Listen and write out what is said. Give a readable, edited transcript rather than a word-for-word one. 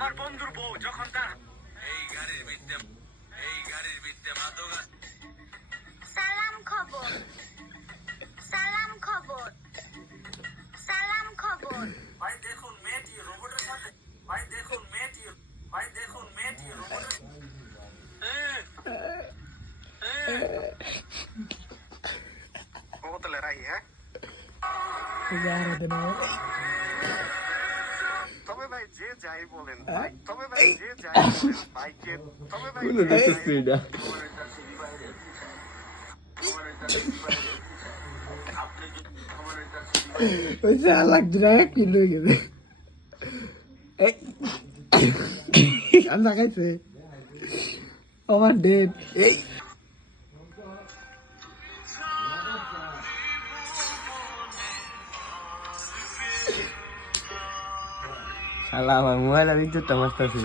আমার বন্ধুর বউ যখন তার এই গাড়ির ভিত্তে মাদক সালাম খবর সালাম খবর সালাম খবর ভাই দেখুন মেয়েটি রোবটের সাথে রোবটের बहुत ले रही है তবে ভাই যে যাই বলেন ভাই তবে ভাই যে যাই বলেন ভাইকে তবে ভাই ওই যে লাগছে না কিলো হয়ে গেছে কান্দা খাইছে আমার ডেট এই শালা আমার মোবাইল আর ইজ্জতটা মস্ত আছে